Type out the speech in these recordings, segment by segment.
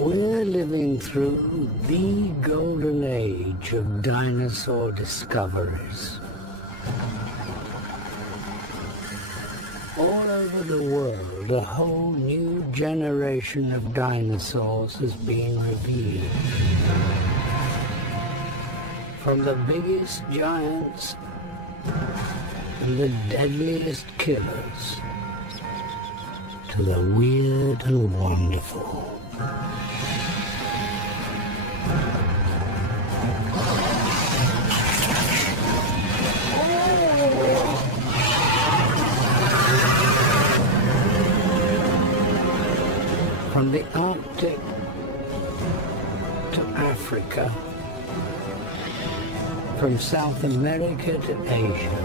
We're living through the golden age of dinosaur discoveries. All over the world, a whole new generation of dinosaurs has been revealed. From the biggest giants and the deadliest killers to the weird and wonderful. From the Arctic to Africa, from South America to Asia,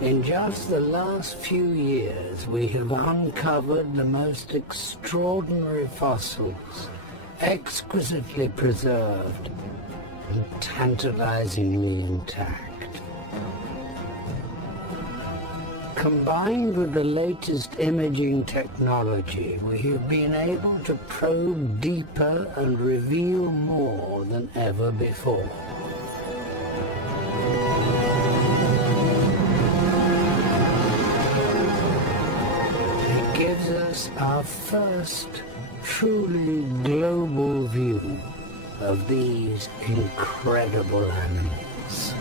in just the last few years, we have uncovered the most extraordinary fossils, exquisitely preserved and tantalizingly intact. Combined with the latest imaging technology, we have been able to probe deeper and reveal more than ever before. It gives us our first truly global view of these incredible animals.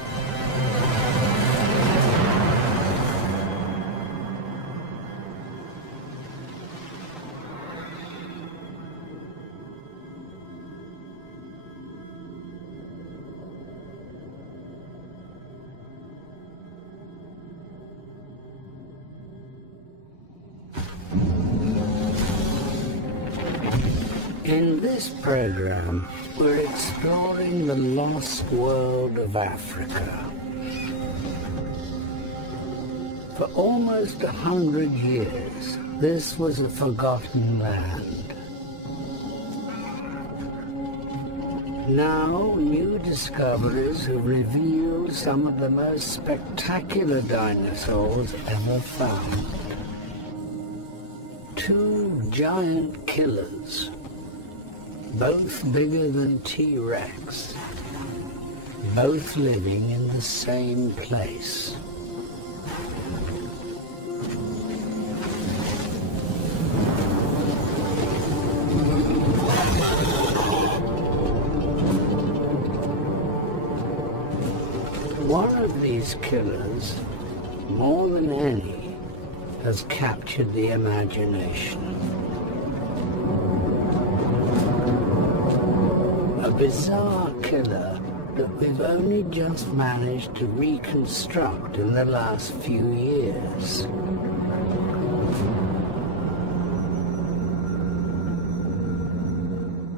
In this program, we're exploring the lost world of Africa. For almost 100 years, this was a forgotten land. Now, new discoveries have revealed some of the most spectacular dinosaurs ever found. Two giant killers, both bigger than T-Rex, both living in the same place. One of these killers, more than any, has captured the imagination. A bizarre killer that we've only just managed to reconstruct in the last few years.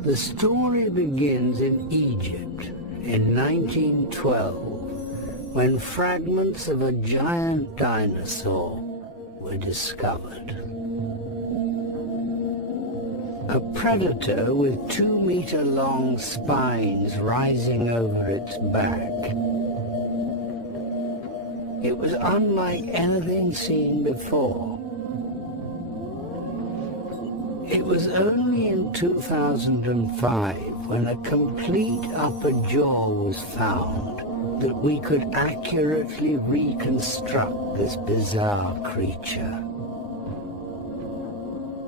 The story begins in Egypt in 1912, when fragments of a giant dinosaur were discovered. A predator with 2-meter-long spines rising over its back. It was unlike anything seen before. It was only in 2005, when a complete upper jaw was found, that we could accurately reconstruct this bizarre creature.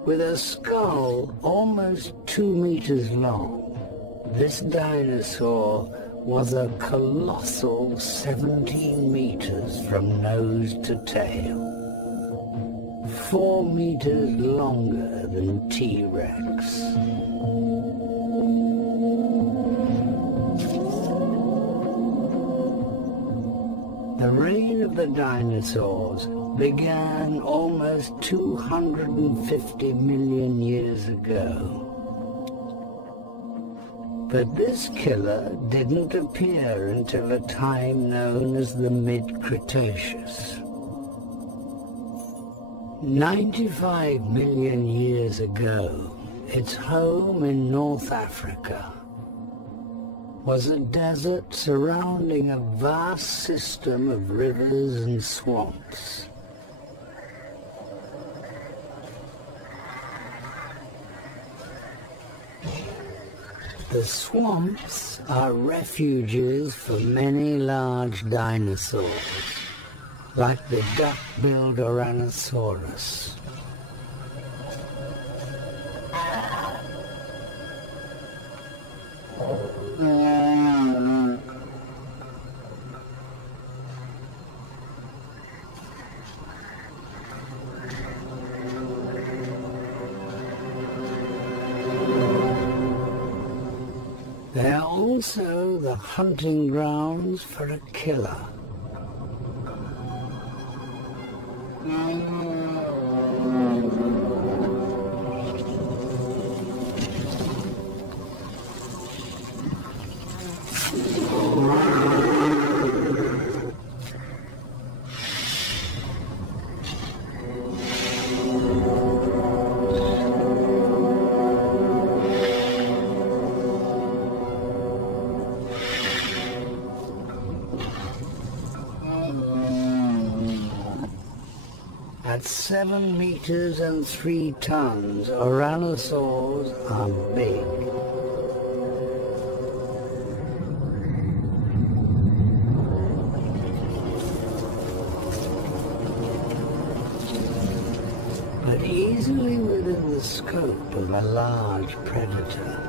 With a skull almost 2 meters long, this dinosaur was a colossal 17 meters from nose to tail, 4 meters longer than T-Rex. The reign of the dinosaurs began almost 250 million years ago. But this killer didn't appear until a time known as the Mid-Cretaceous. 95 million years ago, its home in North Africa was a desert surrounding a vast system of rivers and swamps. The swamps are refuges for many large dinosaurs, like the duck-billed Tyrannosaurus. They are also the hunting grounds for a killer. At 7 meters and 3 tons, Tyrannosaurs are big. But easily within the scope of a large predator.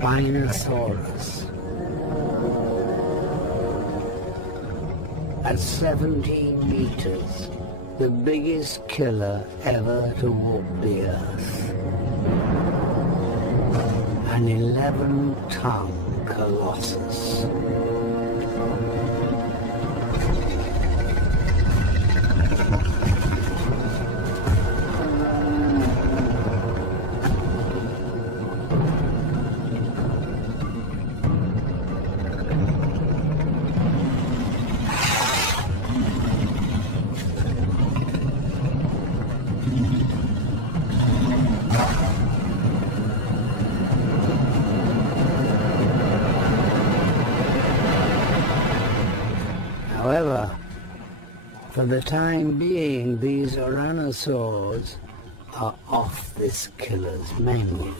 Dinosaurs. At 17 meters, the biggest killer ever to walk the earth. An 11-ton colossus. However, for the time being, these Tyrannosaurs are off this killer's menu.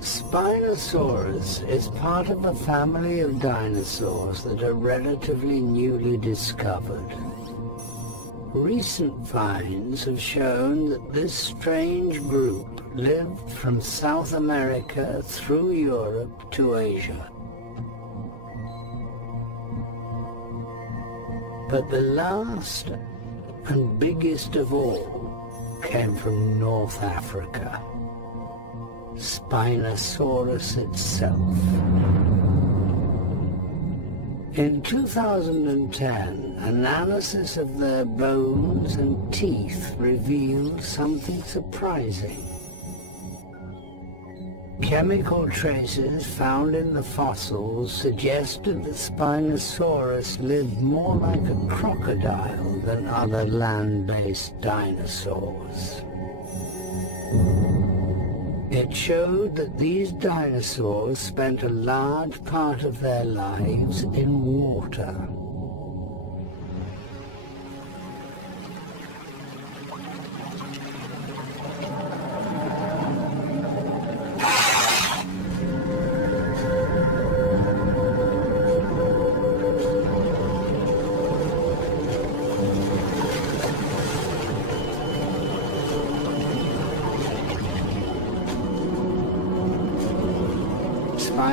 Spinosaurus is part of a family of dinosaurs that are relatively newly discovered. Recent finds have shown that this strange group lived from South America through Europe to Asia. But the last and biggest of all came from North Africa. Spinosaurus itself. In 2010, analysis of their bones and teeth revealed something surprising. Chemical traces found in the fossils suggested that Spinosaurus lived more like a crocodile than other land-based dinosaurs. It showed that these dinosaurs spent a large part of their lives in water.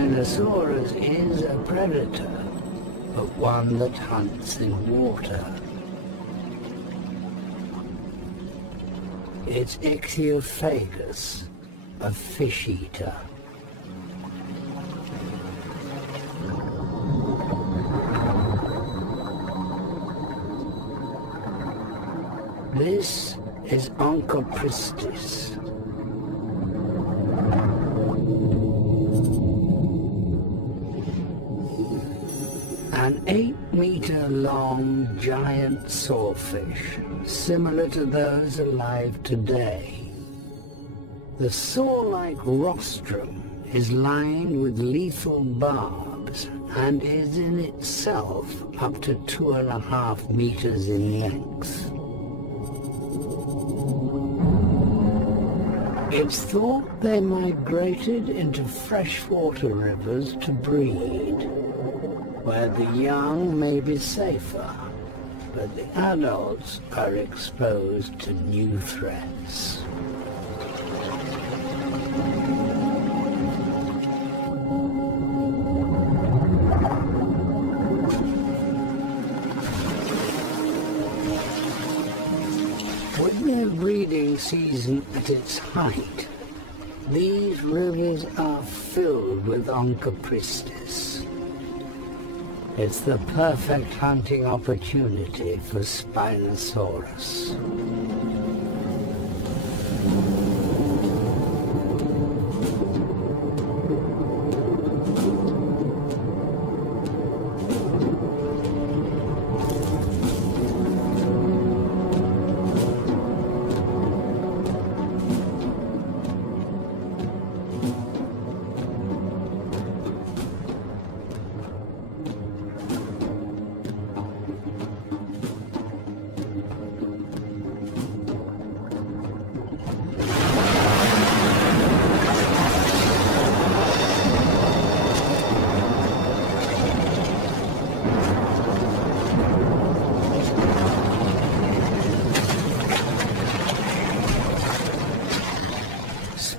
Dinosaurus is a predator, but one that hunts in water. It's Ichthyophagus, a fish eater. This is Onchopristis. An 8-meter-long giant sawfish, similar to those alive today. The saw-like rostrum is lined with lethal barbs and is in itself up to 2.5 meters in length. It's thought they migrated into freshwater rivers to breed, where the young may be safer, but the adults are exposed to new threats. With their breeding season at its height, these rivers are filled with Onchopristis. It's the perfect hunting opportunity for Spinosaurus.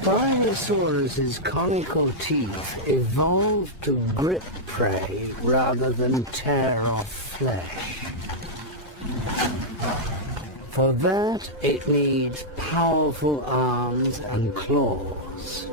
Spinosaurus's conical teeth evolved to grip prey rather than tear off flesh. For that, it needs powerful arms and claws.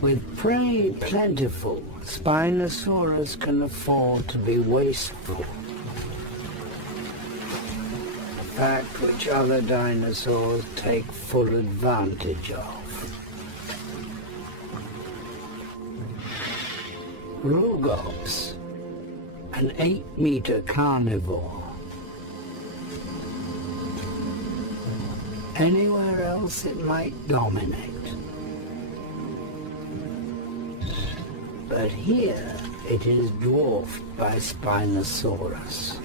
With prey plentiful, Spinosaurus can afford to be wasteful, a fact which other dinosaurs take full advantage of. Rugops, an 8-meter carnivore. Anywhere else it might dominate. But here it is dwarfed by Spinosaurus.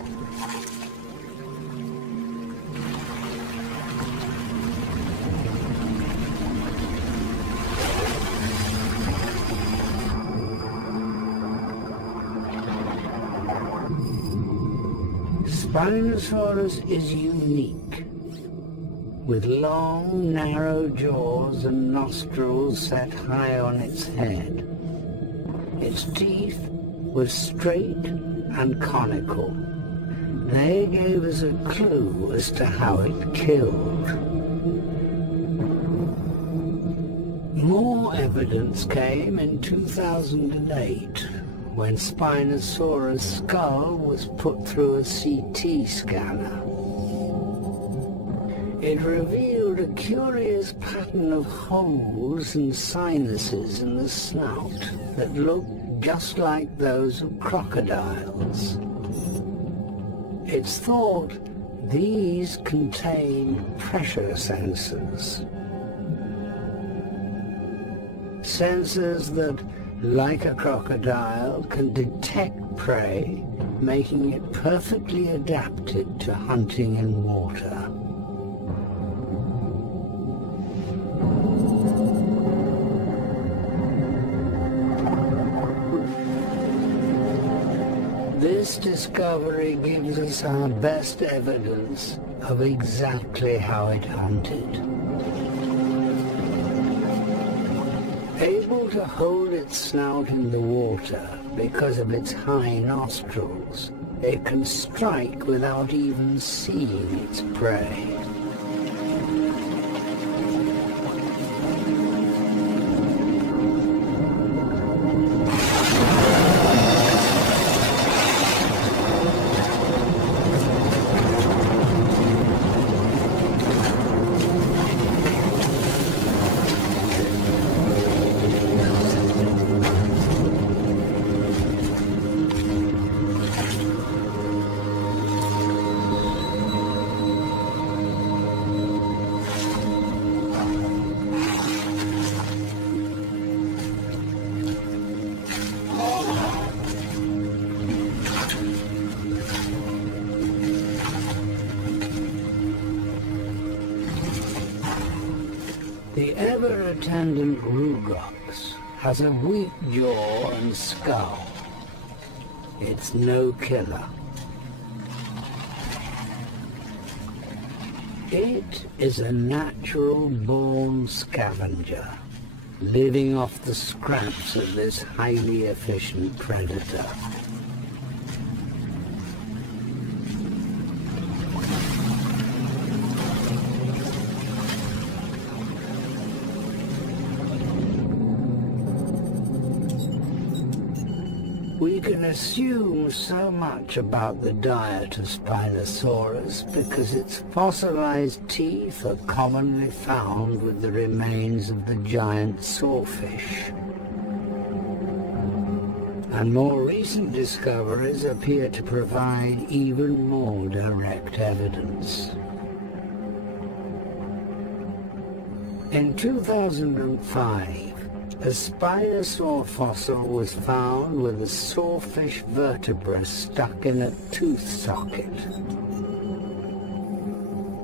Spinosaurus is unique, with long, narrow jaws and nostrils set high on its head. Its teeth were straight and conical. They gave us a clue as to how it killed. More evidence came in 2008, when Spinosaurus' skull was put through a CT scanner. It revealed a curious pattern of holes and sinuses in the snout that looked just like those of crocodiles. It's thought these contain pressure sensors. Sensors that, like a crocodile, can detect prey, making it perfectly adapted to hunting in water. This discovery gives us our best evidence of exactly how it hunted. Able to hold its snout in the water because of its high nostrils, it can strike without even seeing its prey. The ever-attendant Rugox has a weak jaw and skull. It's no killer. It is a natural-born scavenger, living off the scraps of this highly efficient predator. We can assume so much about the diet of Spinosaurus because its fossilized teeth are commonly found with the remains of the giant sawfish. And more recent discoveries appear to provide even more direct evidence. In 2005, a Spinosaur fossil was found with a sawfish vertebra stuck in a tooth socket.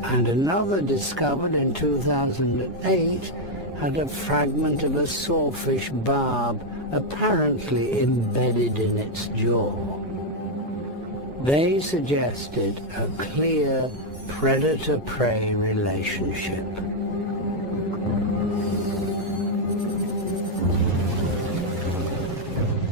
And another discovered in 2008 had a fragment of a sawfish barb apparently embedded in its jaw. They suggested a clear predator-prey relationship.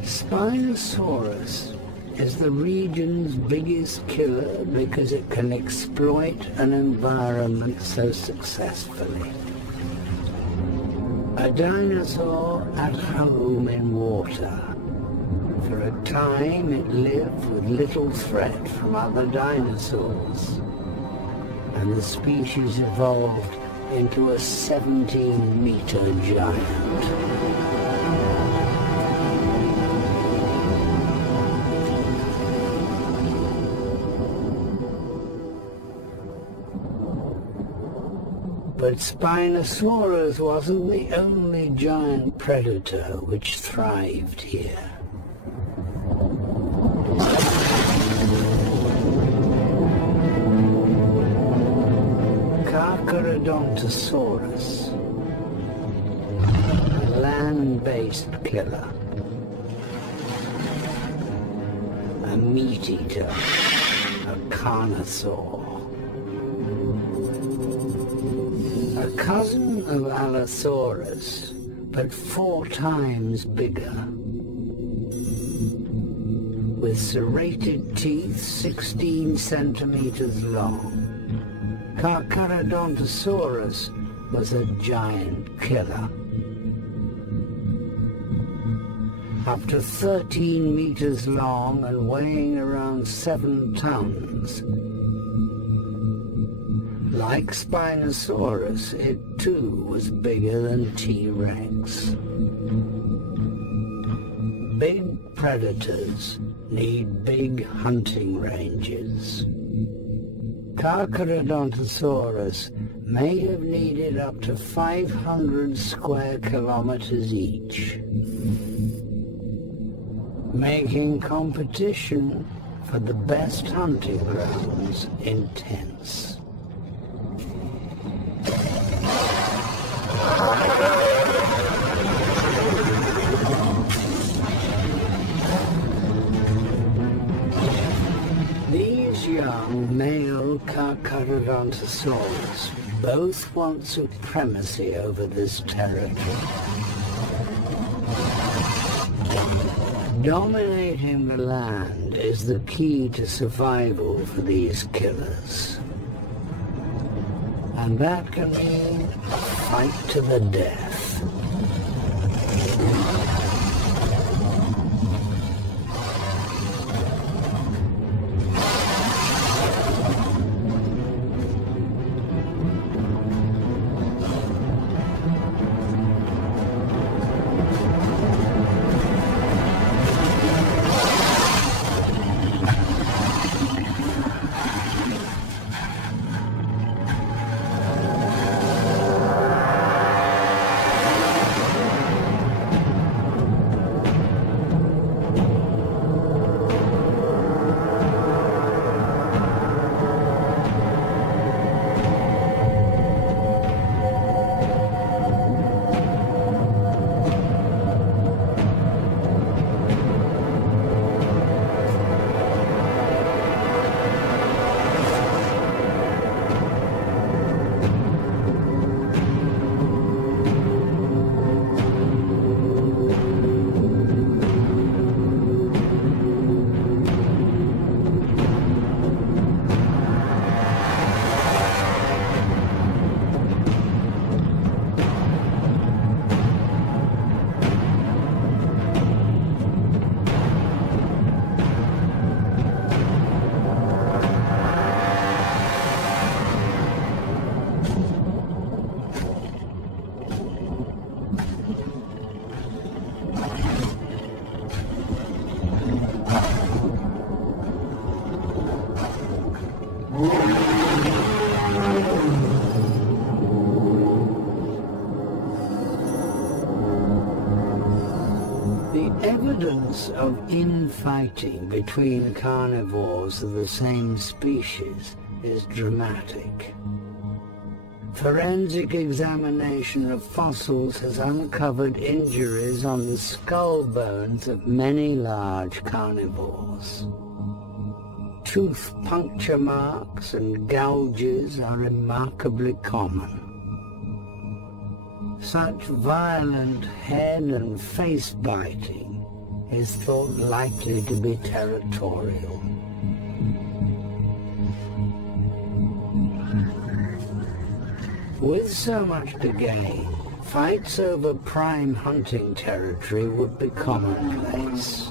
Spinosaurus is the region's biggest killer because it can exploit an environment so successfully. A dinosaur at home in water. For a time it lived with little threat from other dinosaurs, and the species evolved into a 17-meter giant. But Spinosaurus wasn't the only giant predator which thrived here. Carcharodontosaurus, a land-based killer, a meat eater, a carnosaur. A cousin of Allosaurus, but 4 times bigger. With serrated teeth 16 centimeters long, Carcharodontosaurus was a giant killer. Up to 13 meters long and weighing around 7 tons. Like Spinosaurus, it too was bigger than T-Rex. Big predators need big hunting ranges. Carcharodontosaurus may have needed up to 500 square kilometers each, making competition for the best hunting grounds intense. These young male Carcharodontosaurus both want supremacy over this territory. Dominating the land is the key to survival for these killers. And that can mean a fight to the death. The evidence of infighting between carnivores of the same species is dramatic. Forensic examination of fossils has uncovered injuries on the skull bones of many large carnivores. Tooth puncture marks and gouges are remarkably common. Such violent head and face biting is thought likely to be territorial. With so much to gain, fights over prime hunting territory would be commonplace.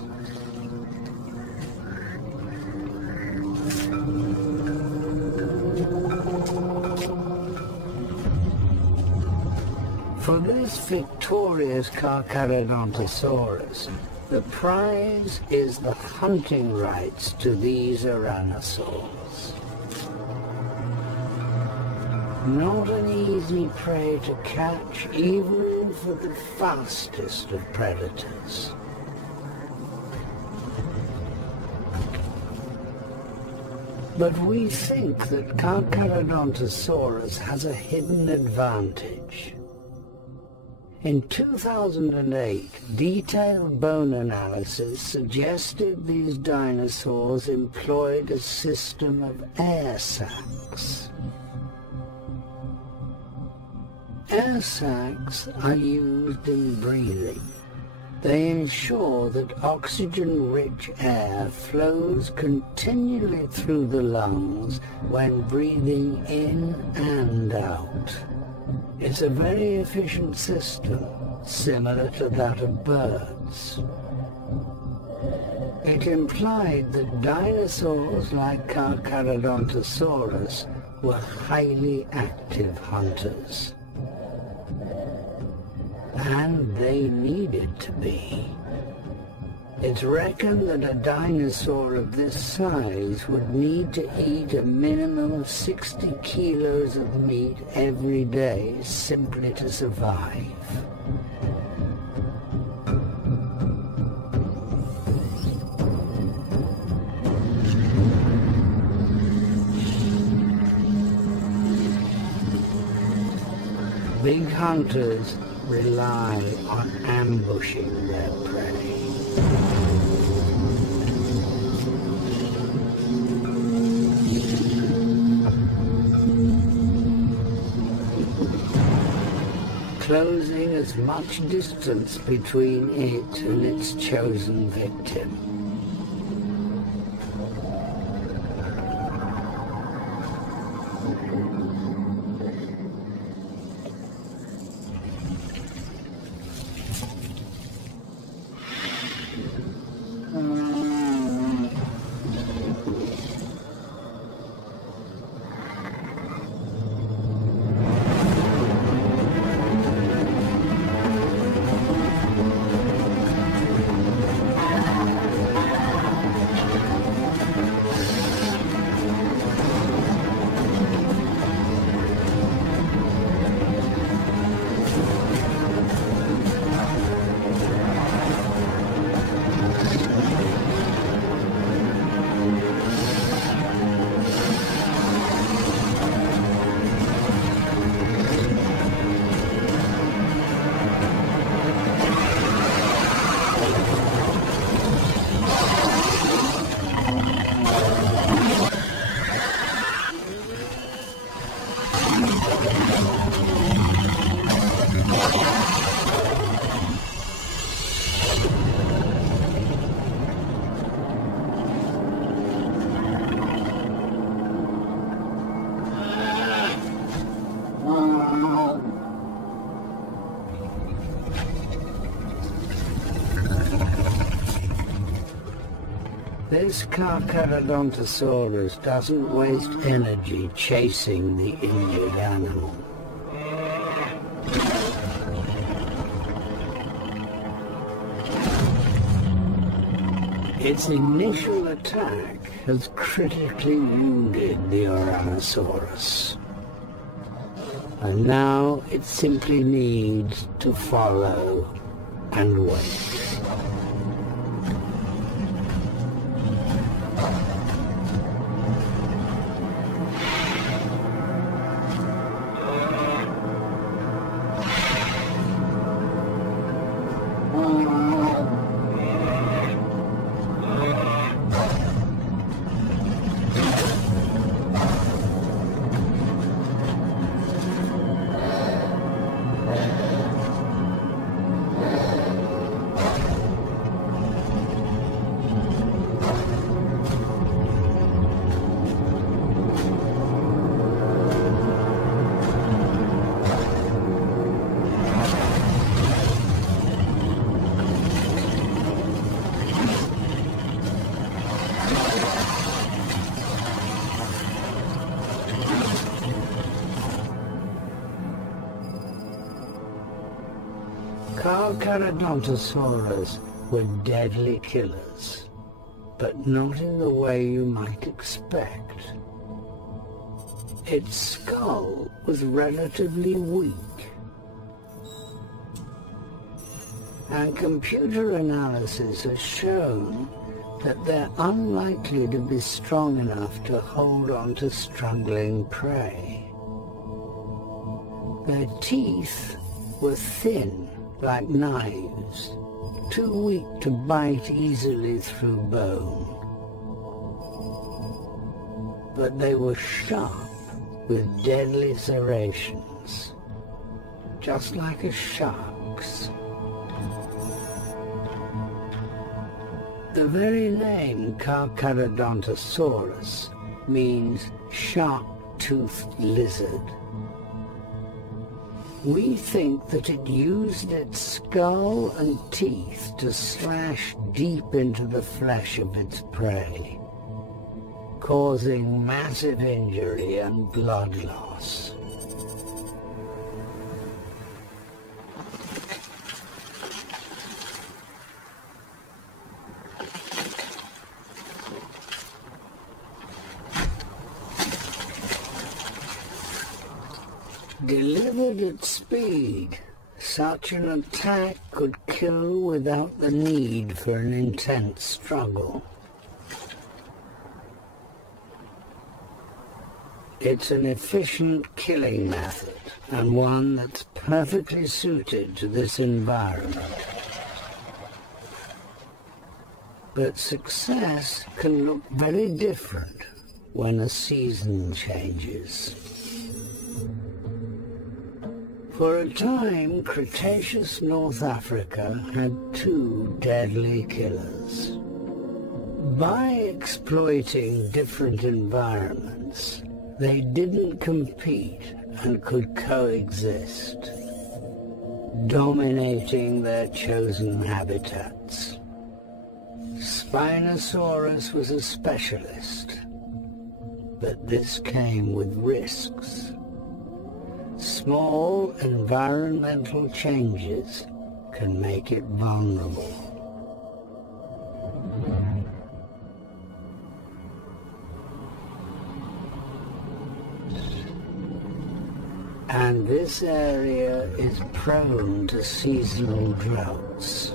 For this victorious Carcharodontosaurus, the prize is the hunting rights to these Tyrannosaurs. Not an easy prey to catch, even for the fastest of predators. But we think that Carcharodontosaurus has a hidden advantage. In 2008, detailed bone analysis suggested these dinosaurs employed a system of air sacs. Air sacs are used in breathing. They ensure that oxygen-rich air flows continually through the lungs when breathing in and out. It's a very efficient system, similar to that of birds. It implied that dinosaurs like Carcharodontosaurus were highly active hunters. And they needed to be. It's reckoned that a dinosaur of this size would need to eat a minimum of 60 kilos of meat every day simply to survive. Big hunters rely on ambushing their prey. Closing as much distance between it and its chosen victim. This Carcharodontosaurus doesn't waste energy chasing the injured animal. Its initial attack has critically wounded the Ouranosaurus. And now it simply needs to follow and wait. Carcharodontosaurus were deadly killers, but not in the way you might expect. Its skull was relatively weak, and computer analysis has shown that they're unlikely to be strong enough to hold on to struggling prey. Their teeth were thin, like knives, too weak to bite easily through bone. But they were sharp, with deadly serrations, just like a shark's. The very name Carcharodontosaurus means sharp-toothed lizard. We think that it used its skull and teeth to slash deep into the flesh of its prey, causing massive injury and blood loss. Delivered at speed, such an attack could kill without the need for an intense struggle. It's an efficient killing method, and one that's perfectly suited to this environment. But success can look very different when a season changes. For a time, Cretaceous North Africa had two deadly killers. By exploiting different environments, they didn't compete and could coexist, dominating their chosen habitats. Spinosaurus was a specialist, but this came with risks. Small environmental changes can make it vulnerable. And this area is prone to seasonal droughts.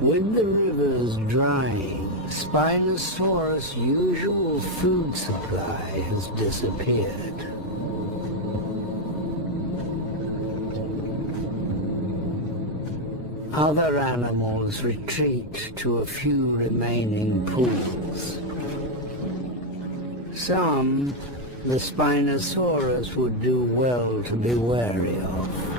With the rivers drying, Spinosaurus' usual food supply has disappeared. Other animals retreat to a few remaining pools. Some, the Spinosaurus would do well to be wary of.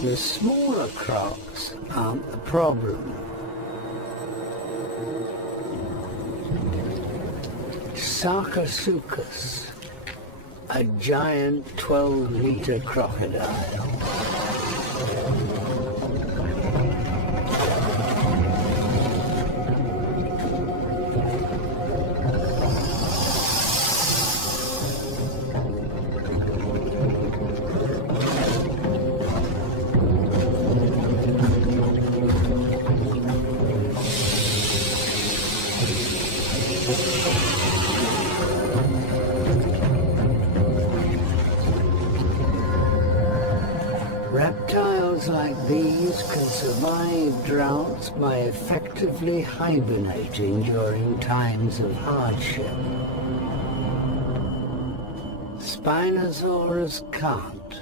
The smaller crocs aren't the problem. Sarcosuchus, a giant 12-meter crocodile. Reptiles like these can survive droughts by effectively hibernating during times of hardship. Spinosaurus can't.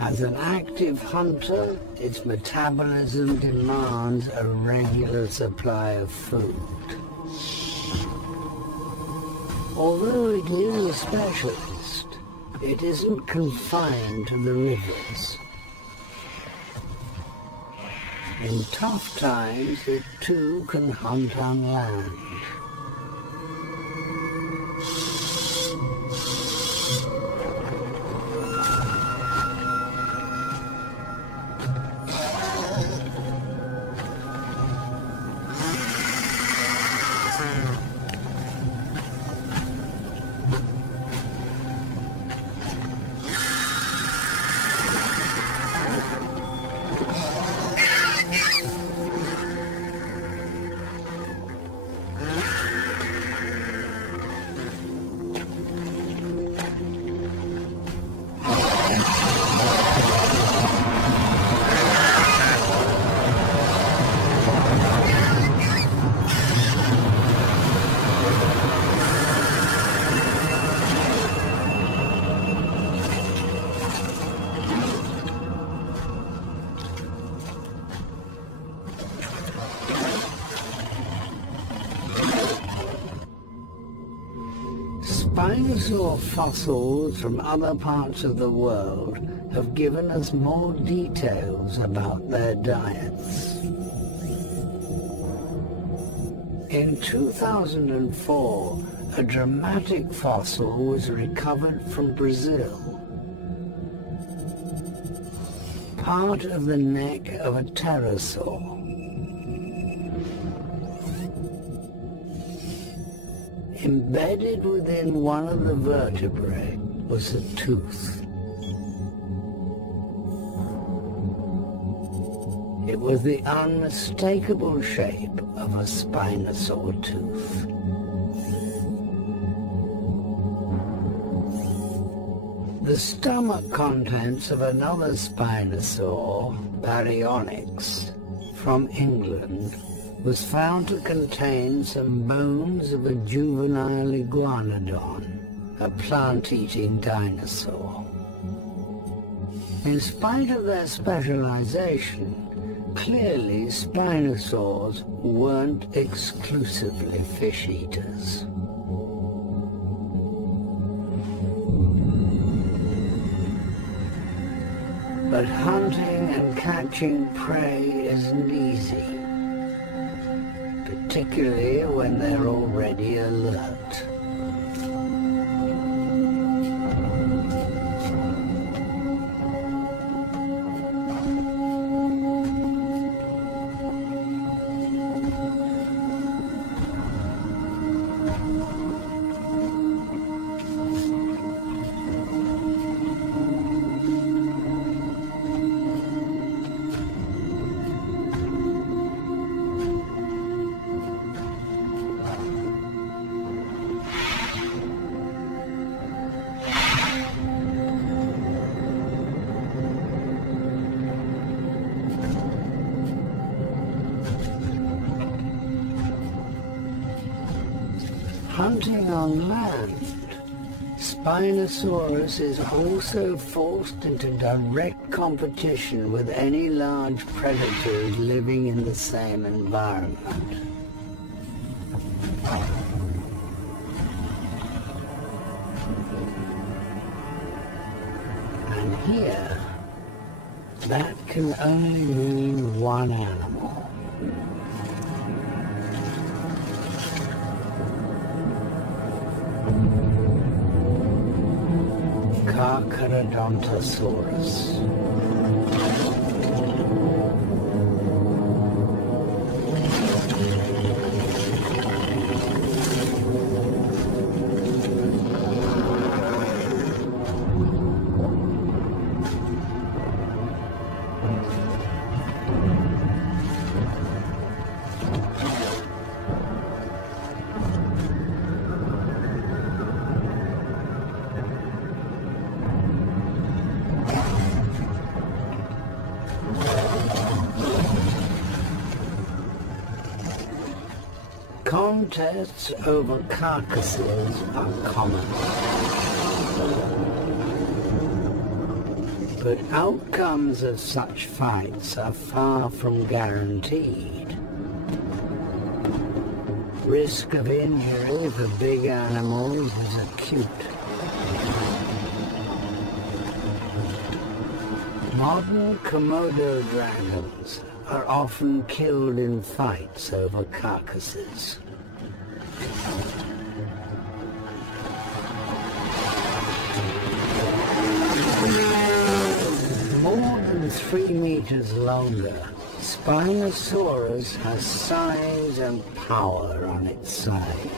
As an active hunter, its metabolism demands a regular supply of food. Although it is a specialist, it isn't confined to the rivers. In tough times, it too can hunt on land. Dinosaur fossils from other parts of the world have given us more details about their diets. In 2004, a dramatic fossil was recovered from Brazil. Part of the neck of a pterosaur. Embedded within one of the vertebrae was a tooth. It was the unmistakable shape of a spinosaur tooth. The stomach contents of another spinosaur, Baryonyx, from England, was found to contain some bones of a juvenile iguanodon, a plant-eating dinosaur. In spite of their specialization, clearly spinosaurs weren't exclusively fish-eaters. But hunting and catching prey isn't easy, particularly when they're already alert. Hunting on land, Spinosaurus is also forced into direct competition with any large predators living in the same environment. And here, that can only mean one animal. Carcharodontosaurus. Contests over carcasses are common, but outcomes of such fights are far from guaranteed. Risk of injury for big animals is acute. Modern Komodo dragons are often killed in fights over carcasses. More than 3 meters longer, Spinosaurus has size and power on its side.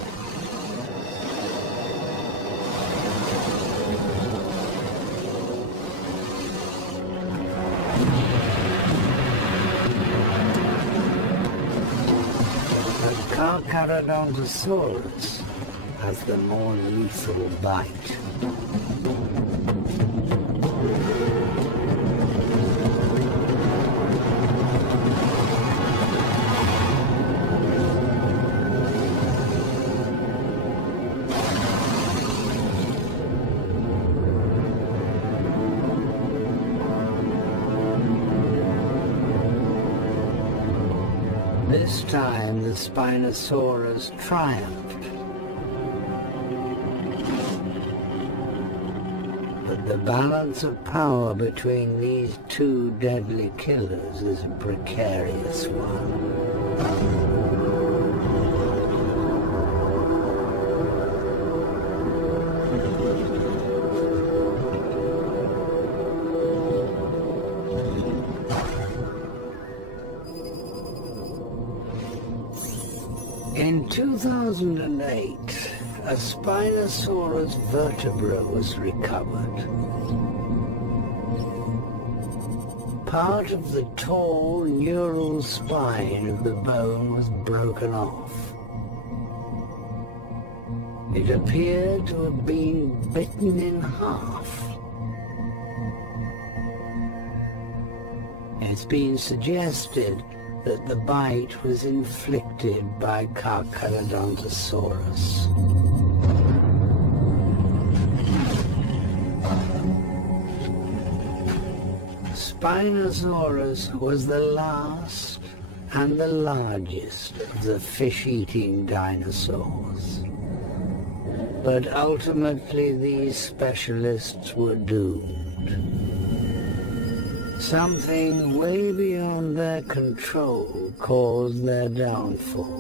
Carcharodontosaurus has the more lethal bite. This time the Spinosaurus triumphed. The balance of power between these two deadly killers is a precarious one. In 2008, a Spinosaurus vertebra was recovered. Part of the tall neural spine of the bone was broken off. It appeared to have been bitten in half. It's been suggested that the bite was inflicted by Carcharodontosaurus. Spinosaurus was the last and the largest of the fish-eating dinosaurs. But ultimately these specialists were doomed. Something way beyond their control caused their downfall.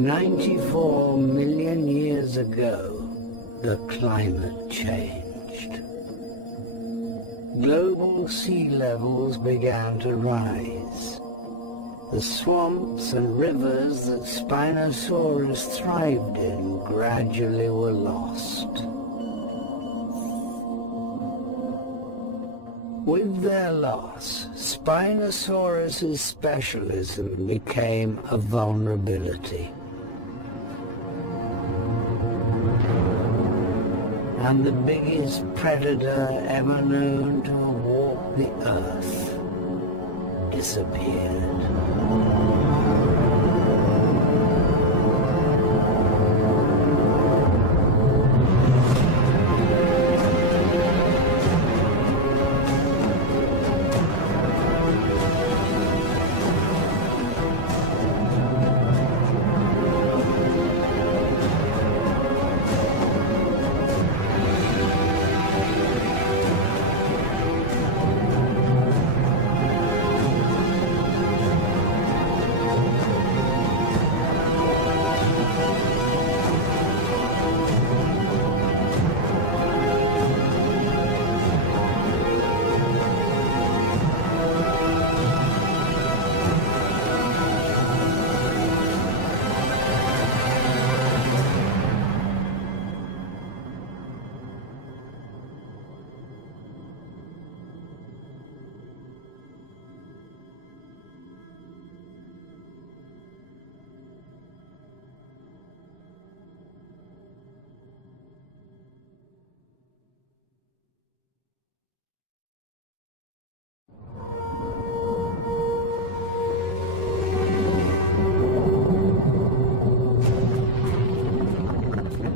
94 million years ago, the climate changed. Global sea levels began to rise. The swamps and rivers that Spinosaurus thrived in gradually were lost. With their loss, Spinosaurus's specialism became a vulnerability. And the biggest predator ever known to have walked the earth disappeared.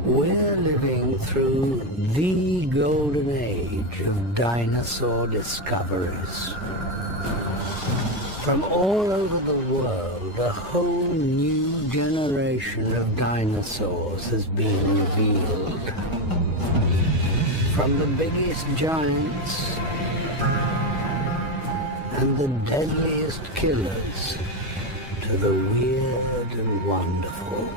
We're living through the golden age of dinosaur discoveries. From all over the world, a whole new generation of dinosaurs has been revealed. From the biggest giants and the deadliest killers to the weird and wonderful.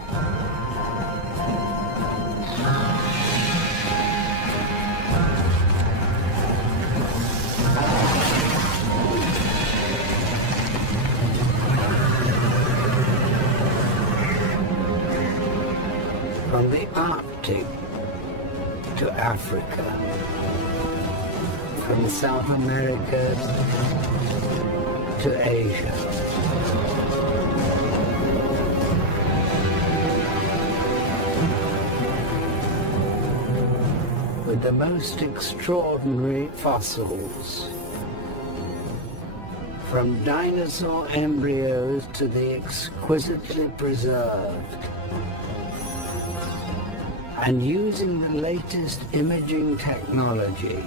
From the Arctic to Africa, from South America to Asia. With the most extraordinary fossils, from dinosaur embryos to the exquisitely preserved. And using the latest imaging technology,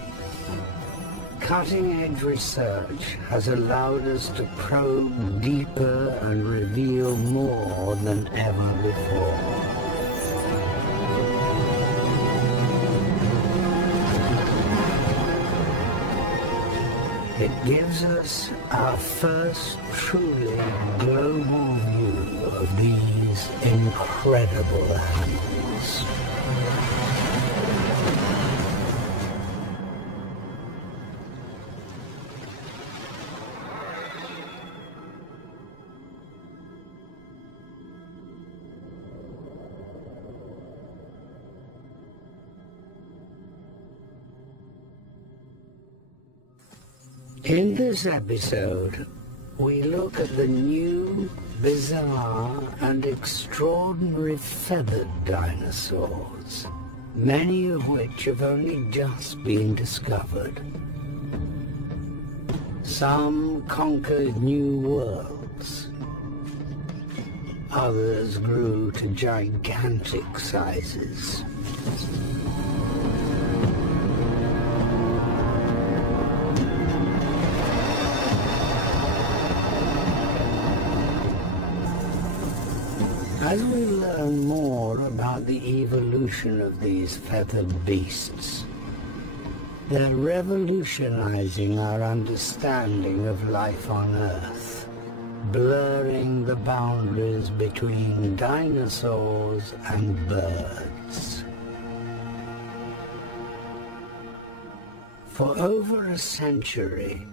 cutting-edge research has allowed us to probe deeper and reveal more than ever before. It gives us our first truly global view of these incredible animals. In this episode, we look at the new, bizarre, and extraordinary feathered dinosaurs, many of which have only just been discovered. Some conquered new worlds. Others grew to gigantic sizes. As we learn more about the evolution of these feathered beasts, they're revolutionizing our understanding of life on Earth, blurring the boundaries between dinosaurs and birds. For over a century,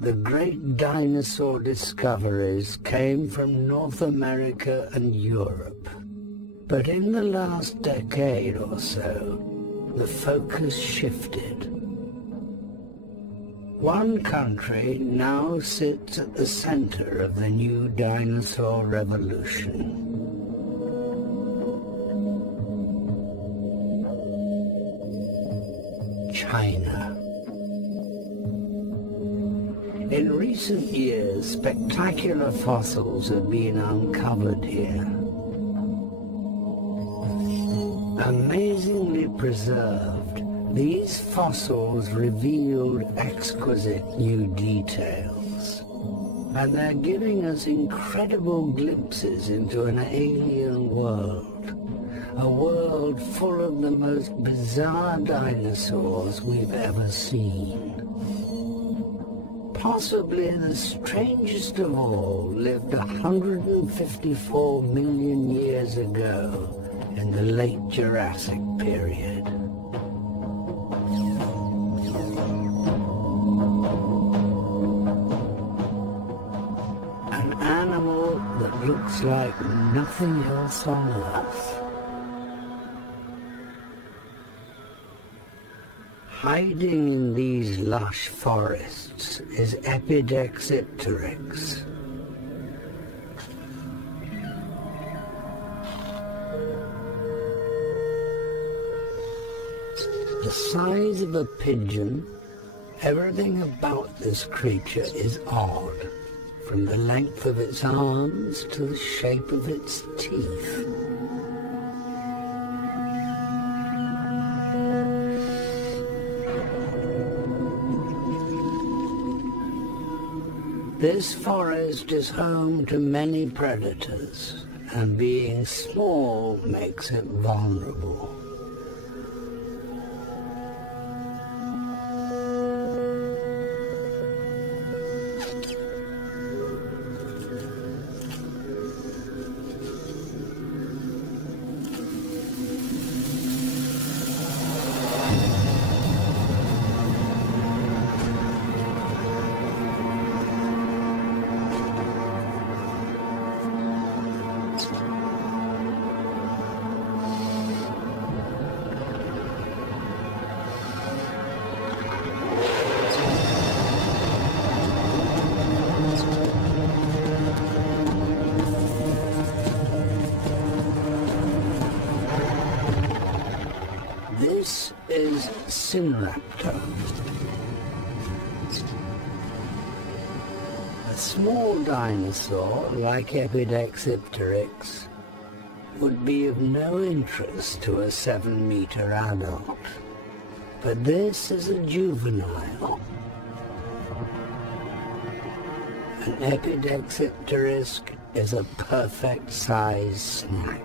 the great dinosaur discoveries came from North America and Europe. But in the last decade or so, the focus shifted. One country now sits at the center of the new dinosaur revolution. China. In recent years, spectacular fossils have been uncovered here. Amazingly preserved, these fossils revealed exquisite new details. And they're giving us incredible glimpses into an alien world. A world full of the most bizarre dinosaurs we've ever seen. Possibly the strangest of all lived 154 million years ago in the late Jurassic period. An animal that looks like nothing else on Earth. Hiding in these lush forests is Epidexipteryx. The size of a pigeon, everything about this creature is odd, from the length of its arms to the shape of its teeth. This forest is home to many predators, and being small makes it vulnerable. This is Sinraptor. A small dinosaur like Epidexipteryx would be of no interest to a 7-meter adult, but this is a juvenile. An Epidexipteryx is a perfect size snack.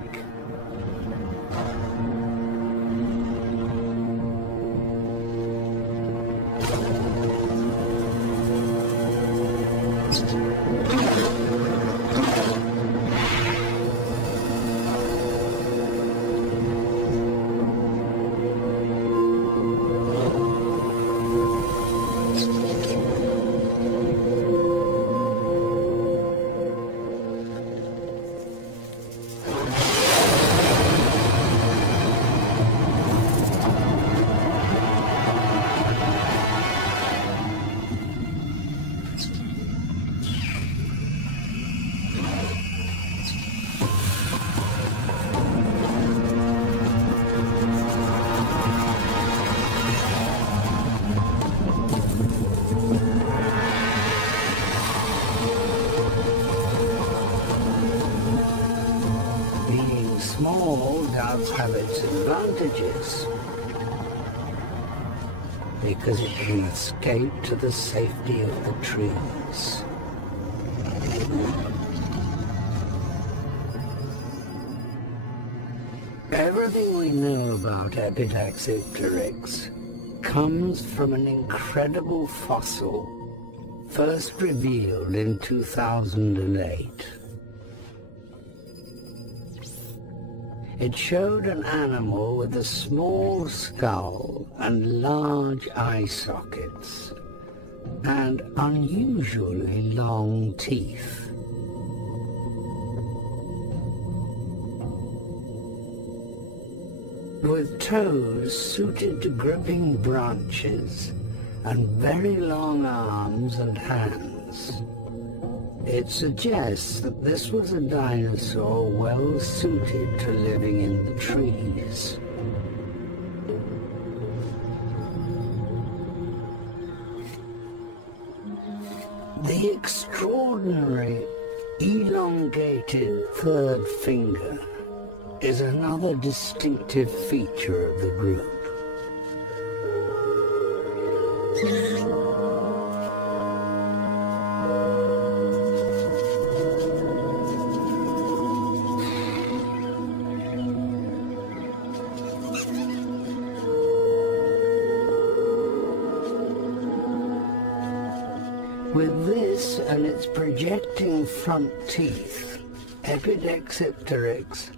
Small does have its advantages, because it can escape to the safety of the trees. Everything we know about Epidactypteryx comes from an incredible fossil first revealed in 2008. It showed an animal with a small skull and large eye sockets, and unusually long teeth. With toes suited to gripping branches and very long arms and hands, it suggests that this was a dinosaur well suited to living in the trees. The extraordinary elongated third finger is another distinctive feature of the group. With this and its projecting front teeth, Epidactypteryx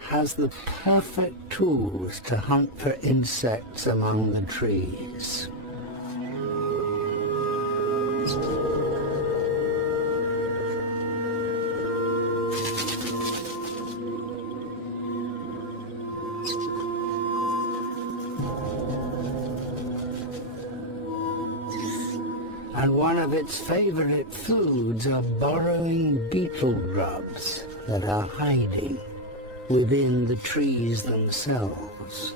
has the perfect tools to hunt for insects among the trees. And one of its favorite foods are burrowing beetle grubs that are hiding within the trees themselves.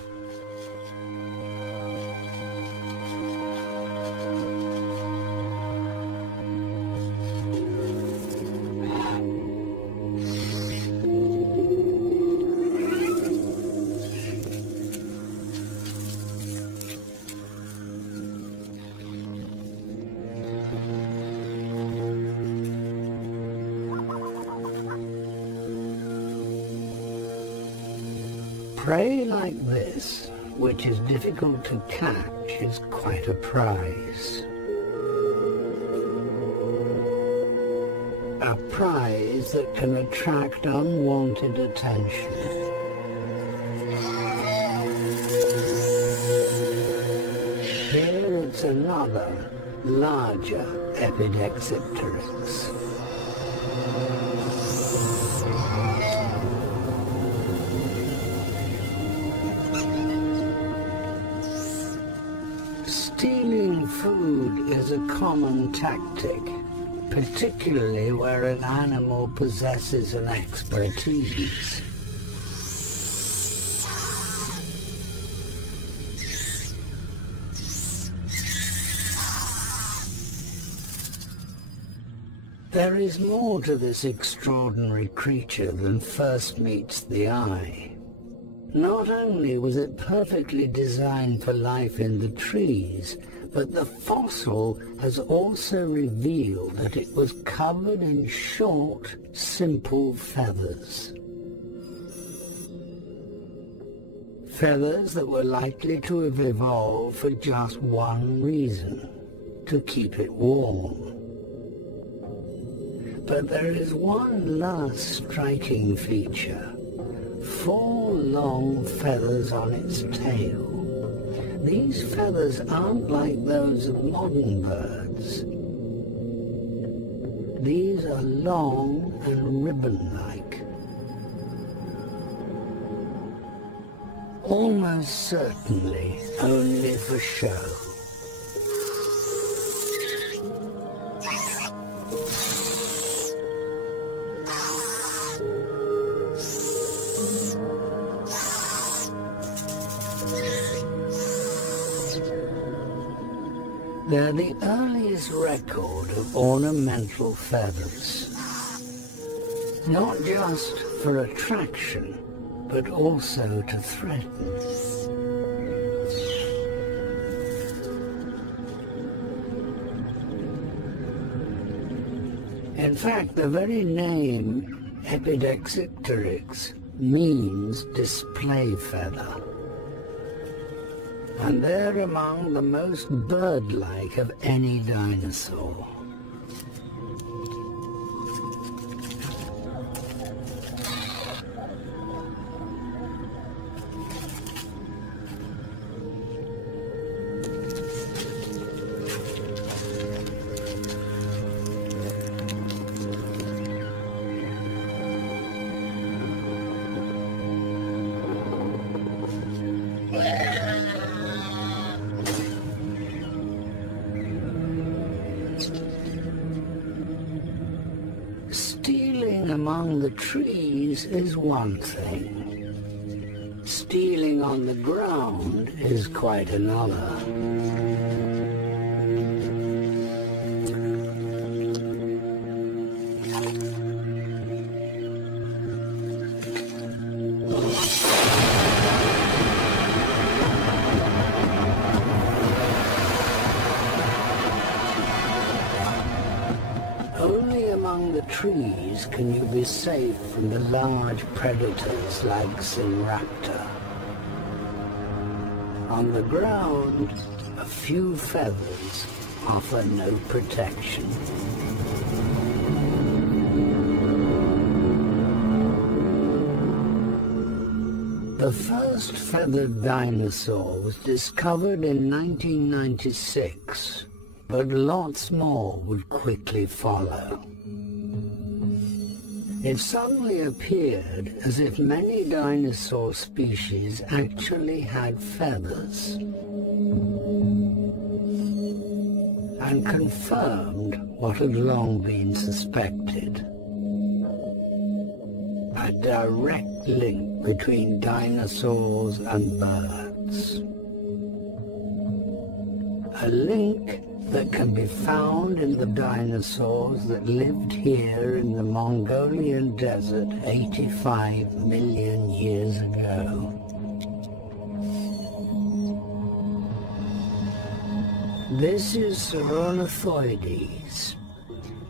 Prey like this, which is difficult to catch, is quite a prize. A prize that can attract unwanted attention. Here it's another, larger Epidactypteryx. Stealing food is a common tactic, particularly where an animal possesses an expertise. There is more to this extraordinary creature than first meets the eye. Not only was it perfectly designed for life in the trees, but the fossil has also revealed that it was covered in short, simple feathers. Feathers that were likely to have evolved for just one reason: to keep it warm. But there is one last striking feature. 4 long feathers on its tail. These feathers aren't like those of modern birds. These are long and ribbon-like. Almost certainly only for show. They're the earliest record of ornamental feathers. Not just for attraction, but also to threaten. In fact, the very name Epidexipteryx means display feather. And they're among the most bird-like of any dinosaur. Stealing among the trees is one thing. Stealing on the ground is quite another. Only among the trees can you be safe from the large predators like Raptor. On the ground, a few feathers offer no protection. The first feathered dinosaur was discovered in 1996. But lots more would quickly follow. It suddenly appeared as if many dinosaur species actually had feathers, and confirmed what had long been suspected: a direct link between dinosaurs and birds. A link that can be found in the dinosaurs that lived here in the Mongolian desert 85 million years ago. This is Sauronathoides.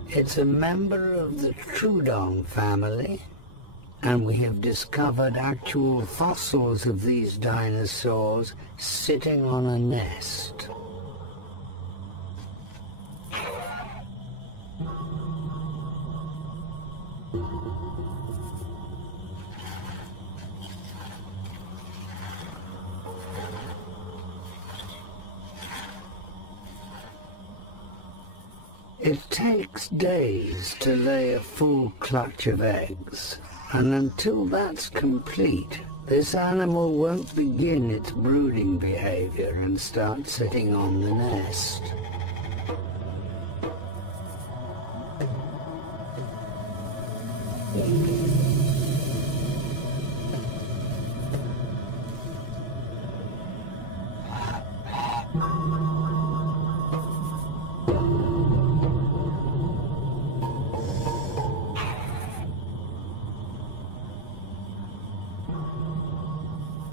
It's a member of the Troodon family, and we have discovered actual fossils of these dinosaurs sitting on a nest. It takes days to lay a full clutch of eggs, and until that's complete, this animal won't begin its brooding behavior and start sitting on the nest.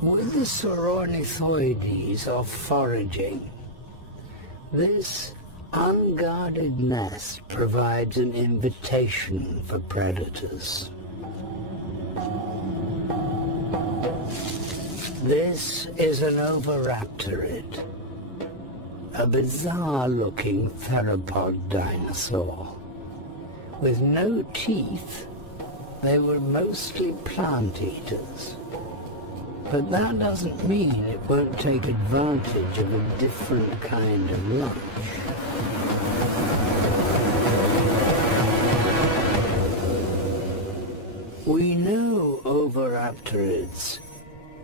With the Sauronathoides off foraging, this unguarded nest provides an invitation for predators. This is an Oviraptorid, a bizarre-looking theropod dinosaur, With no teeth, they were mostly plant eaters. But that doesn't mean it won't take advantage of a different kind of lunch. We know oviraptorids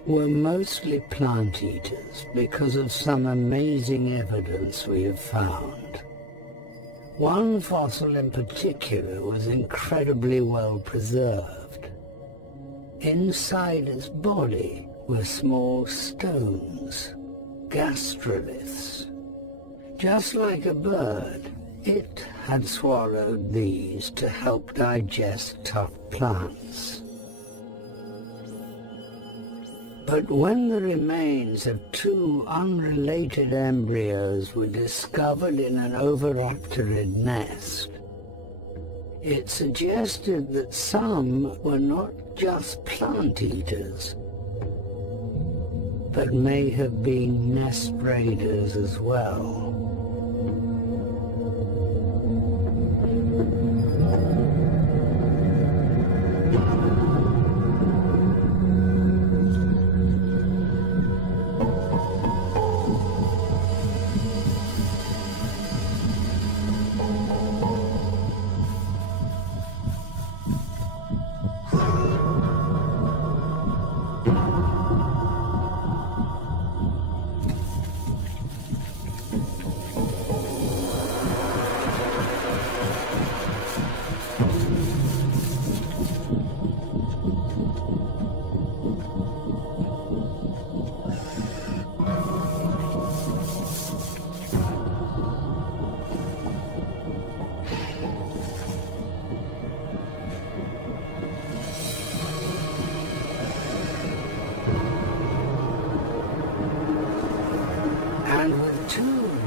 were mostly plant eaters because of some amazing evidence we have found. One fossil in particular was incredibly well preserved. Inside its body were small stones, gastroliths. Just like a bird, it had swallowed these to help digest tough plants. But when the remains of two unrelated embryos were discovered in an oviraptorid nest, it suggested that some were not just plant eaters, but may have been nest raiders as well.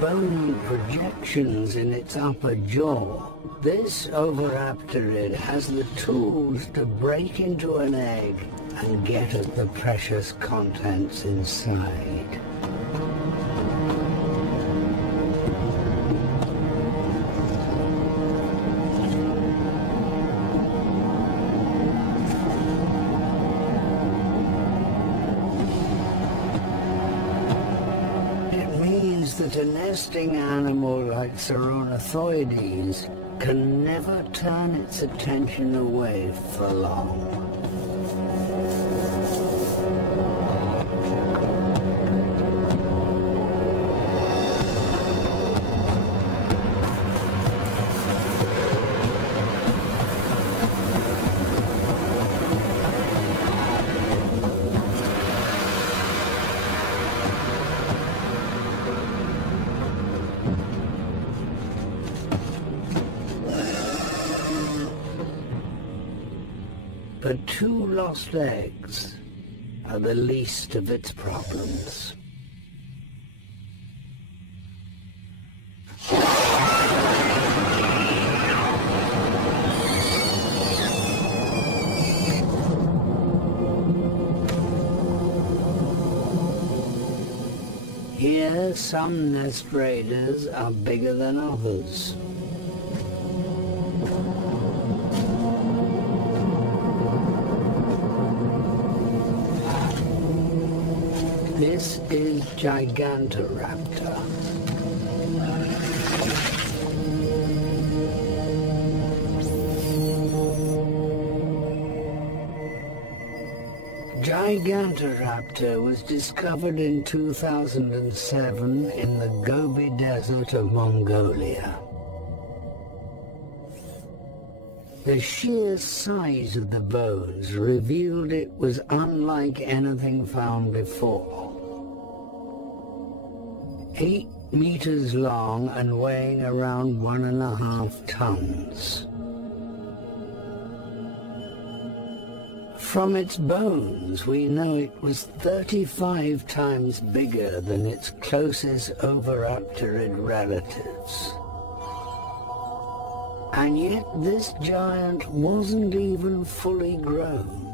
Bony projections in its upper jaw, this oviraptorid has the tools to break into an egg and get at the precious contents inside. That a nesting animal like Ceronothoides can never turn its attention away for long. But two lost eggs are the least of its problems. Here, some nest raiders are bigger than others. This is Gigantoraptor. Gigantoraptor was discovered in 2007 in the Gobi Desert of Mongolia. The sheer size of the bones revealed it was unlike anything found before. 8 meters long and weighing around 1.5 tons. From its bones, we know it was 35 times bigger than its closest oviraptorid relatives. And yet this giant wasn't even fully grown.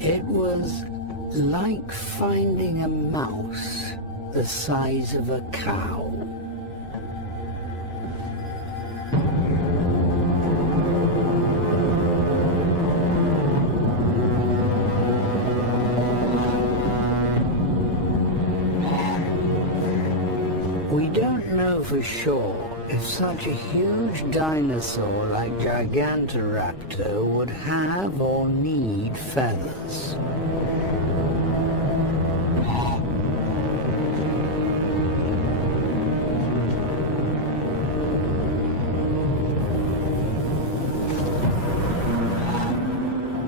It was like finding a mouse the size of a cow. We don't know for sure if such a huge dinosaur like Gigantoraptor would have or need feathers.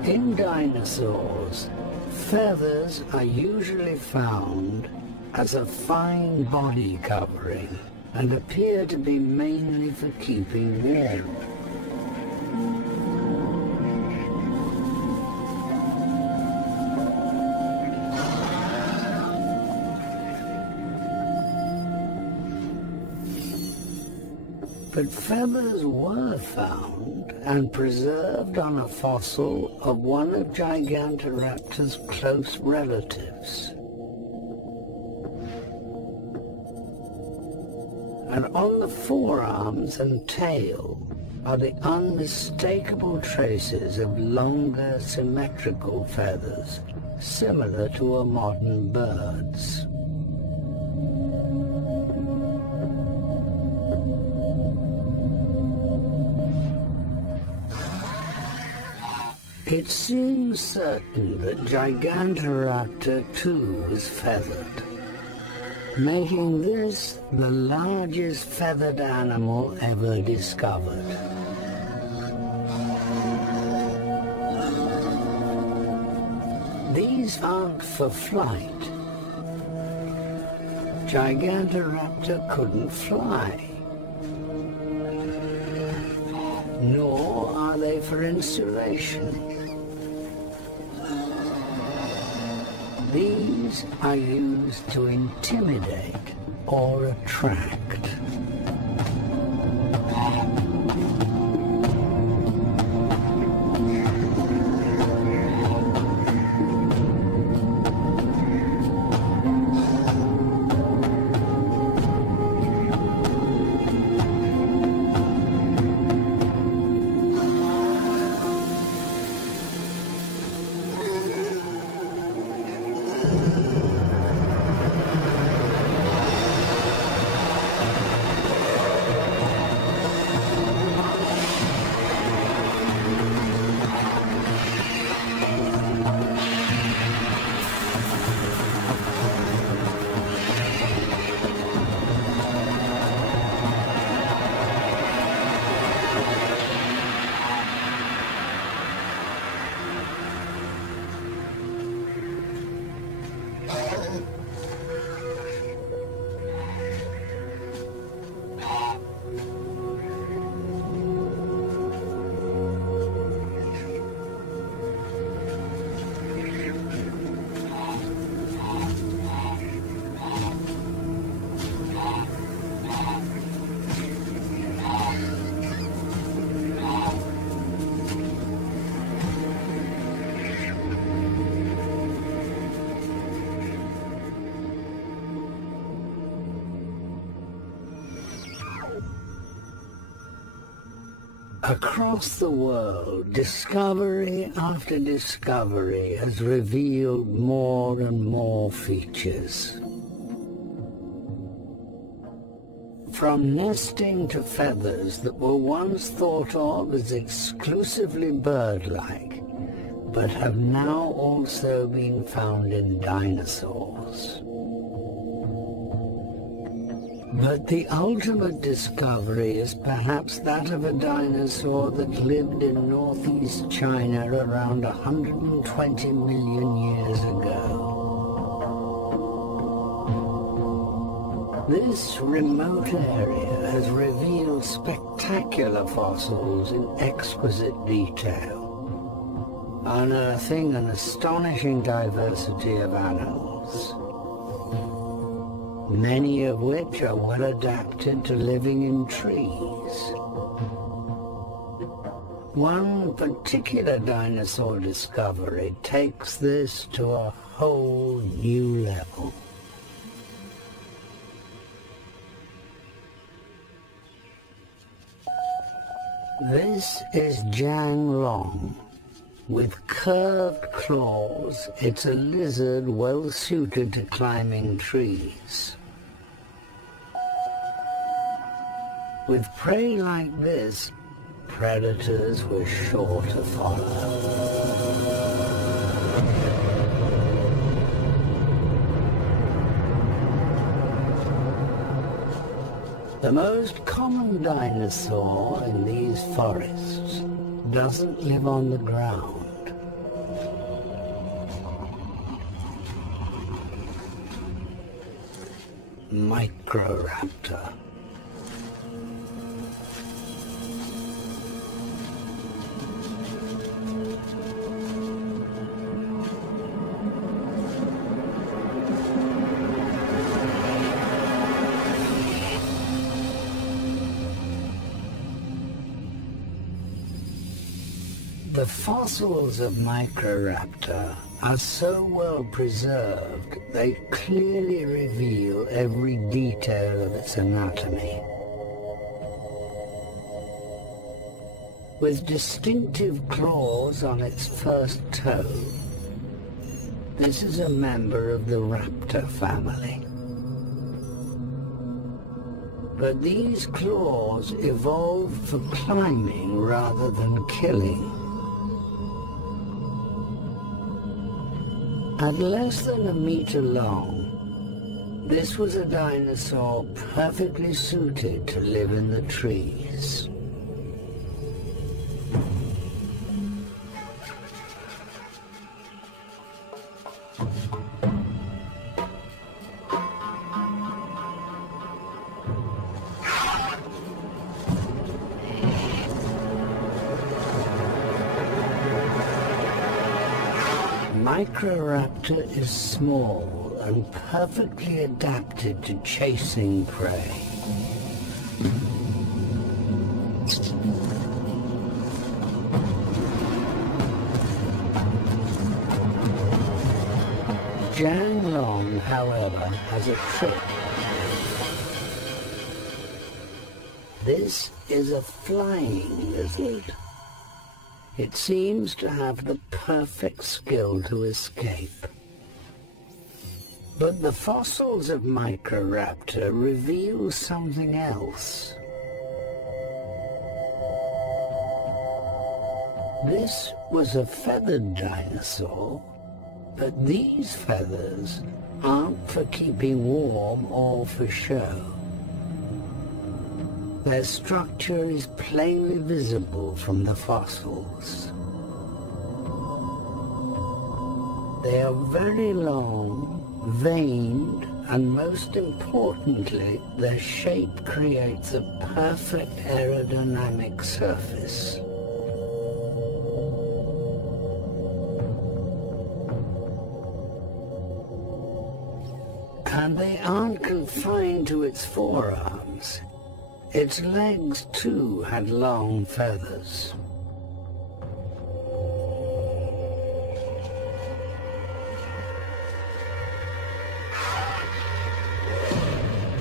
In dinosaurs, feathers are usually found as a fine body covering and appear to be mainly for keeping warm. But feathers were found and preserved on a fossil of one of Gigantoraptor's close relatives. And on the forearms and tail are the unmistakable traces of longer symmetrical feathers, similar to a modern bird's. It seems certain that Gigantoraptor too was feathered, making this the largest feathered animal ever discovered. These aren't for flight. Gigantoraptor couldn't fly, nor are they for insulation. These are used to intimidate or attract. Across the world, discovery after discovery has revealed more and more features. From nesting to feathers that were once thought of as exclusively bird-like, but have now also been found in dinosaurs. But the ultimate discovery is perhaps that of a dinosaur that lived in northeast China around 120 million years ago. This remote area has revealed spectacular fossils in exquisite detail, unearthing an astonishing diversity of animals, many of which are well adapted to living in trees. One particular dinosaur discovery takes this to a whole new level. This is Jianglong. With curved claws, it's a lizard well suited to climbing trees. With prey like this, predators were sure to follow. The most common dinosaur in these forests doesn't live on the ground. Microraptor. The fossils of Microraptor are so well preserved, they clearly reveal every detail of its anatomy. With distinctive claws on its first toe, this is a member of the raptor family. But these claws evolved for climbing rather than killing. At less than a meter long, this was a dinosaur perfectly suited to live in the trees. Microraptor is small and perfectly adapted to chasing prey. Jiang Long, however, has a trick. This is a flying lizard. It seems to have the perfect skill to escape. But the fossils of Microraptor reveal something else. This was a feathered dinosaur, but these feathers aren't for keeping warm or for show. Their structure is plainly visible from the fossils. They are very long, veined, and most importantly, their shape creates a perfect aerodynamic surface. And they aren't confined to its forearms. Its legs, too, had long feathers.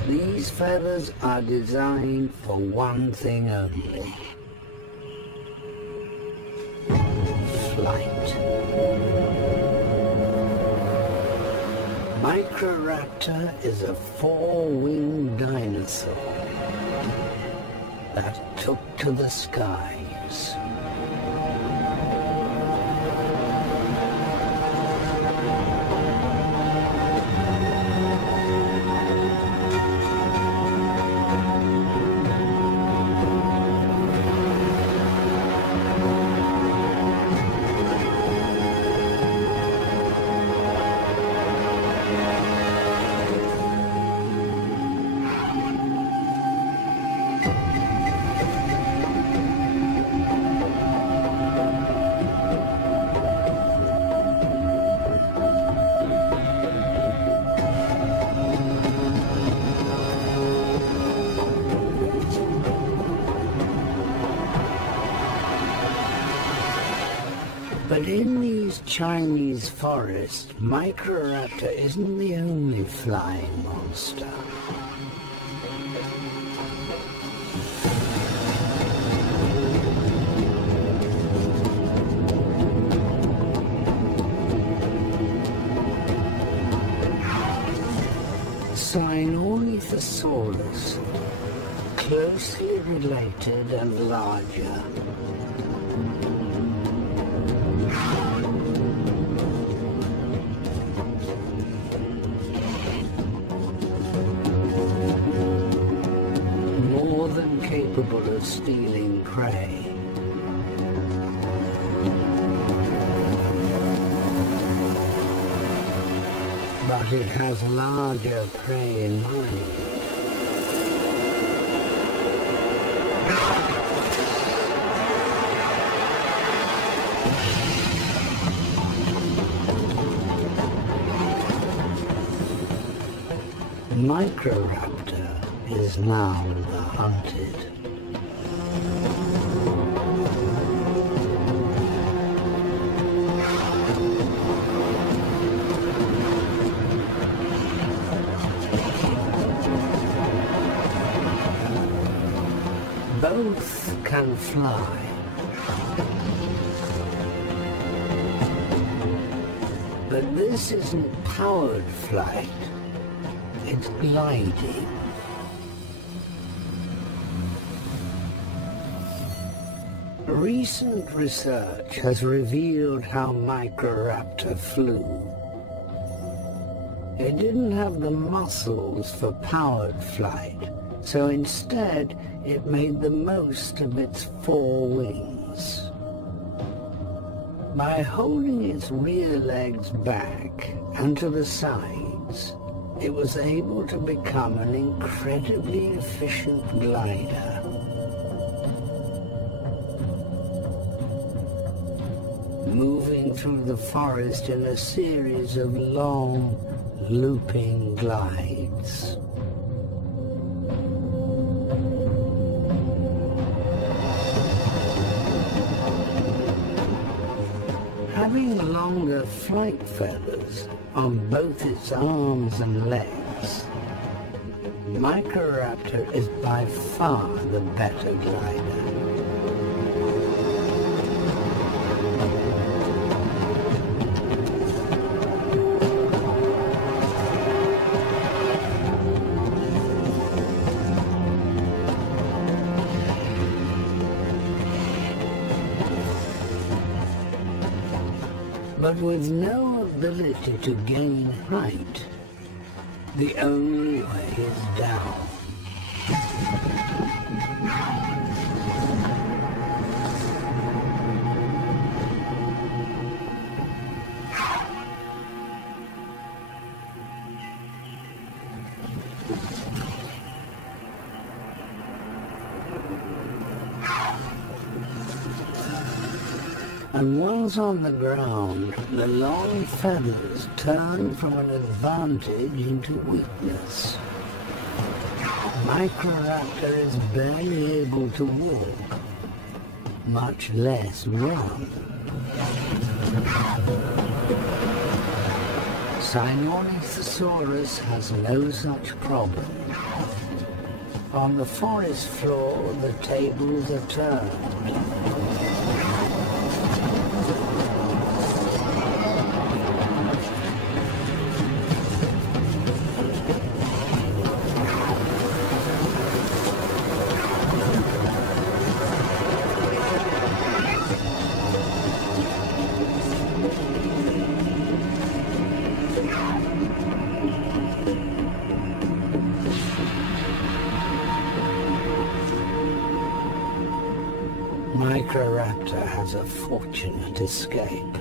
These feathers are designed for one thing only: flight. Microraptor is a four-winged dinosaur that took to the skies. But in these Chinese forests, Microraptor isn't the only flying monster. Sinornithosaurus, closely related and larger. More than capable of stealing prey. But it has larger prey in mind. Microraptor is now the hunted. Both can fly. But this isn't powered flight, it's gliding. Recent research has revealed how Microraptor flew. It didn't have the muscles for powered flight, so instead it made the most of its four wings. By holding its rear legs back and to the sides, it was able to become an incredibly efficient glider. Moving through the forest in a series of long, looping glides. Having longer flight feathers on both its arms and legs, Microraptor is by far the better glider. But with no ability to gain height, the only way is down. And once on the ground, the long feathers turn from an advantage into weakness. Microraptor is barely able to walk, much less run. Sinornithosaurus has no such problem. On the forest floor, the tables are turned. Microraptor has a fortunate escape.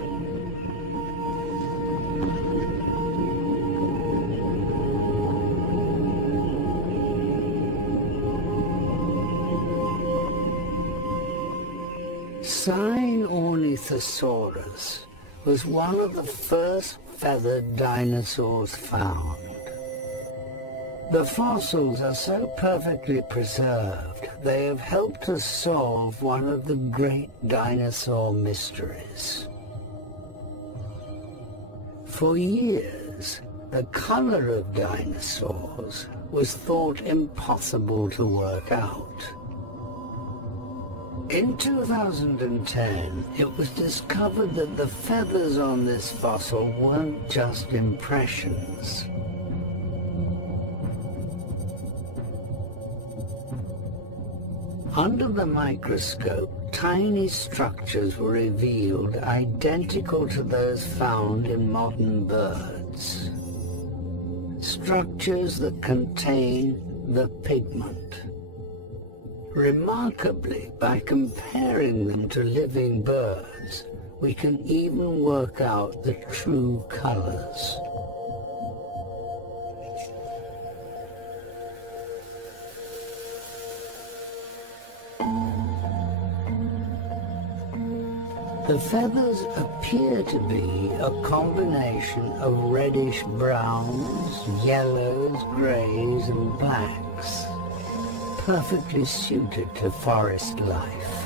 Sinornithosaurus was one of the first feathered dinosaurs found. The fossils are so perfectly preserved, they have helped us solve one of the great dinosaur mysteries. For years, the color of dinosaurs was thought impossible to work out. In 2010, it was discovered that the feathers on this fossil weren't just impressions. Under the microscope, tiny structures were revealed identical to those found in modern birds. Structures that contain the pigment. Remarkably, by comparing them to living birds, we can even work out the true colors. The feathers appear to be a combination of reddish browns, yellows, greys and blacks, perfectly suited to forest life.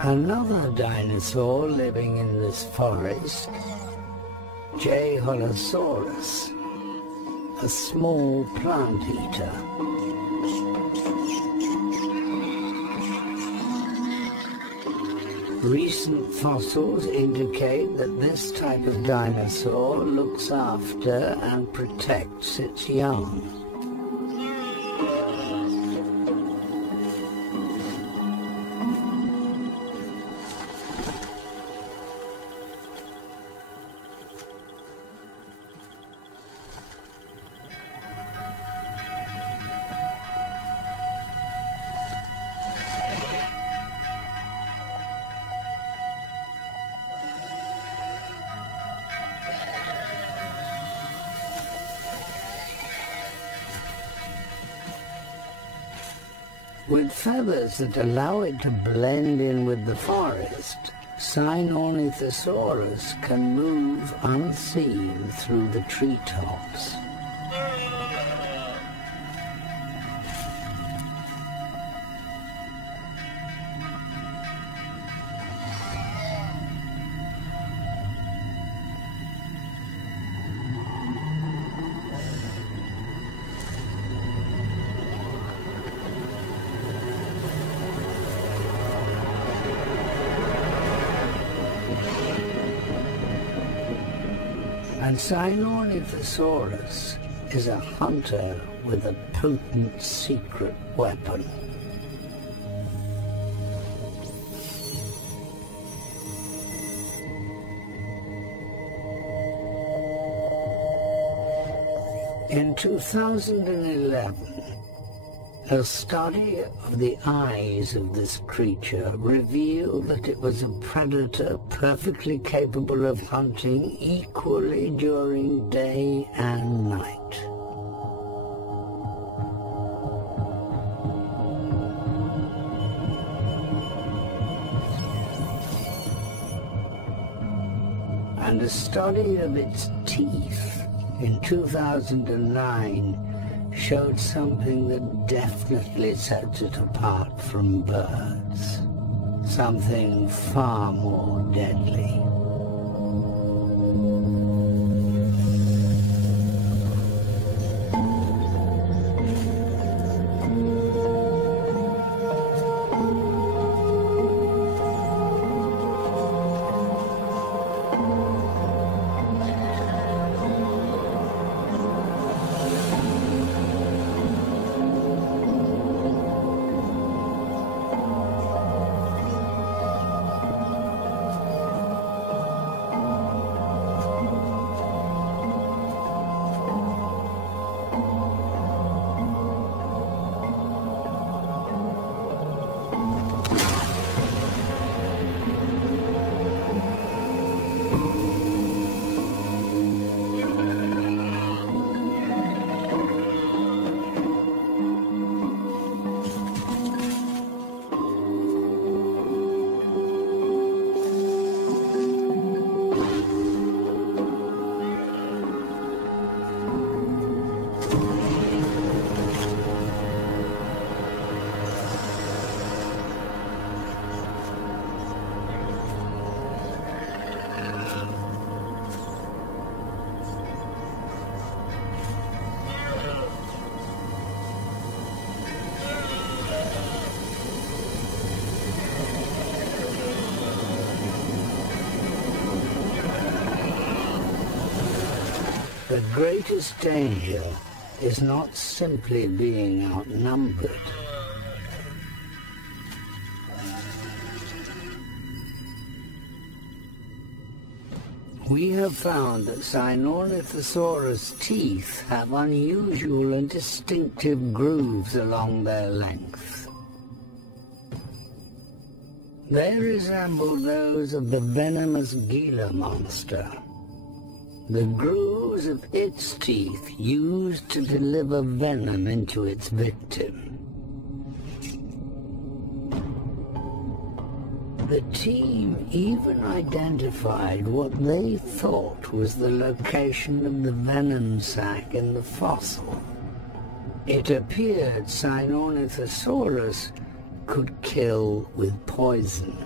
Another dinosaur living in this forest, J. holosaurus, a small plant eater. Recent fossils indicate that this type of dinosaur looks after and protects its young. With feathers that allow it to blend in with the forest, Sinornithosaurus can move unseen through the treetops. And Sinornithosaurus is a hunter with a potent secret weapon. In 2011, a study of the eyes of this creature revealed that it was a predator perfectly capable of hunting equally during day and night. And a study of its teeth in 2009 showed something that definitely sets it apart from birds. Something far more deadly. The greatest danger is not simply being outnumbered. We have found that Sinornithosaurus teeth have unusual and distinctive grooves along their length. They resemble those of the venomous Gila monster. The grooves of its teeth used to deliver venom into its victim. The team even identified what they thought was the location of the venom sac in the fossil. It appeared Sinornithosaurus could kill with poison.